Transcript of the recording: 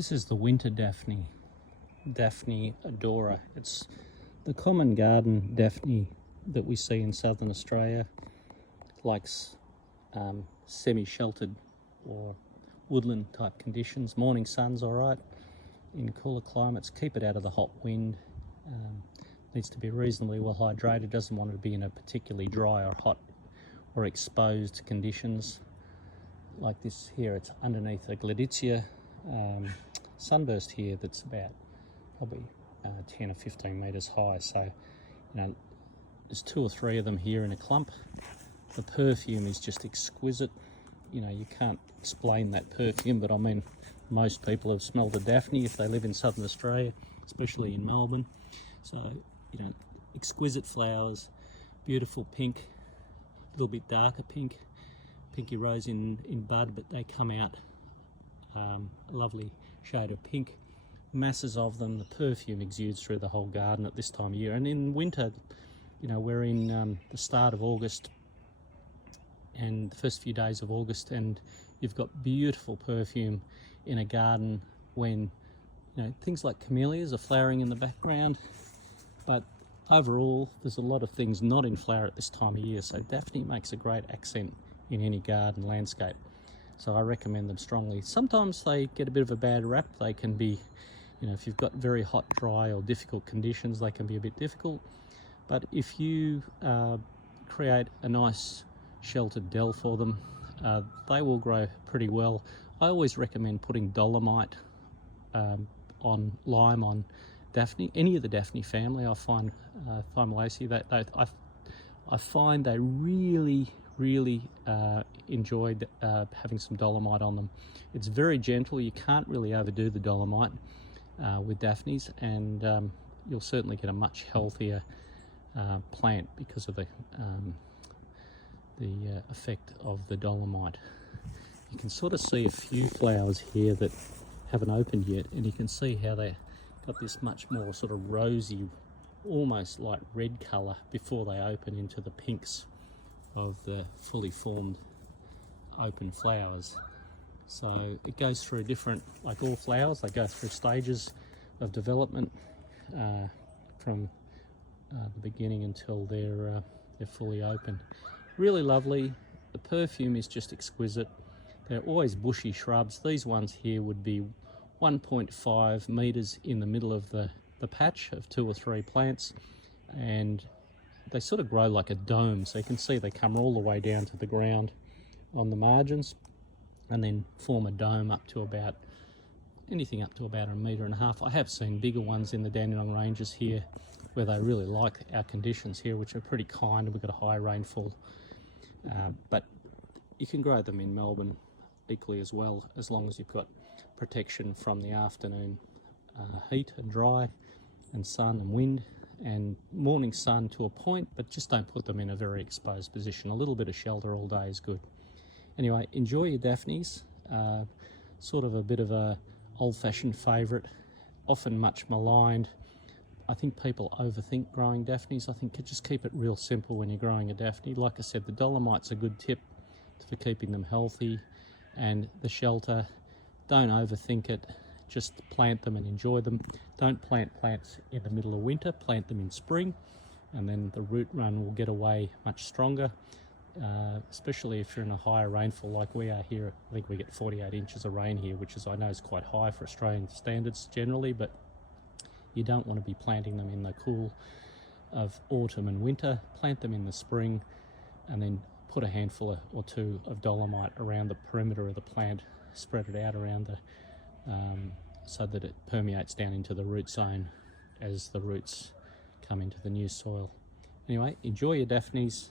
This is the winter Daphne, Daphne odora. It's the common garden Daphne that we see in southern Australia. Likes semi-sheltered or woodland type conditions. Morning sun's all right. In cooler climates, keep it out of the hot wind. Needs to be reasonably well hydrated. Doesn't want it to be in a particularly dry or hot or exposed conditions. Like this here, it's underneath a gladitia sunburst here that's about probably 10 or 15 meters high. So, there's 2 or 3 of them here in a clump. The perfume is just exquisite. You can't explain that perfume, but I mean, most people have smelled a Daphne if they live in southern Australia, especially in Melbourne. So, exquisite flowers, beautiful pink, a little bit darker pink, pinky rose in bud, but they come out a lovely shade of pink. Masses of them. The perfume exudes through the whole garden at this time of year. And in winter, we're in the start of August and the first few days of August, and you've got beautiful perfume in a garden when things like camellias are flowering in the background. But overall, there's a lot of things not in flower at this time of year, so Daphne makes a great accent in any garden landscape. So I recommend them strongly. Sometimes they get a bit of a bad rap. They can be, if you've got very hot, dry or difficult conditions, they can be a bit difficult. But if you create a nice sheltered dell for them, they will grow pretty well. I always recommend putting dolomite on lime on Daphne, any of the Daphne family. I find Thymelaeaceae, I find they really enjoyed having some dolomite on them. It's very gentle. You can't really overdo the dolomite with Daphnes, and you'll certainly get a much healthier plant because of the effect of the dolomite. You can sort of see a few flowers here that haven't opened yet, and you can see how they got this much more sort of rosy, almost like red colour before they open into the pinks of the fully formed open flowers. So it goes through different, like all flowers, they go through stages of development from the beginning until they're fully open. Really lovely. The perfume is just exquisite. They're always bushy shrubs. These ones here would be 1.5 meters in the middle of the patch of 2 or 3 plants, and they sort of grow like a dome. So you can see they come all the way down to the ground on the margins and then form a dome up to about anything up to about 1.5 meters. I have seen bigger ones in the Dandenong ranges here where they really like our conditions here, which are pretty kind, and we've got a high rainfall. But you can grow them in Melbourne equally as well, as long as you've got protection from the afternoon heat and dry and sun and wind, and morning sun to a point, but just don't put them in a very exposed position. A little bit of shelter all day is good. Anyway, enjoy your Daphnes. Sort of a bit of a old-fashioned favourite, often much maligned. I think people overthink growing Daphnes. I think just keep it real simple when you're growing a Daphne. Like I said, the dolomite's a good tip for keeping them healthy, and the shelter, don't overthink it. Just plant them and enjoy them. Don't plant plants in the middle of winter, plant them in spring, and then the root run will get away much stronger, especially if you're in a higher rainfall like we are here. I think we get 48 inches of rain here, which I know is quite high for Australian standards generally, but you don't want to be planting them in the cool of autumn and winter. Plant them in the spring, and then put a handful or 2 of dolomite around the perimeter of the plant, spread it out around the so that it permeates down into the root zone as the roots come into the new soil. Anyway, enjoy your Daphnes.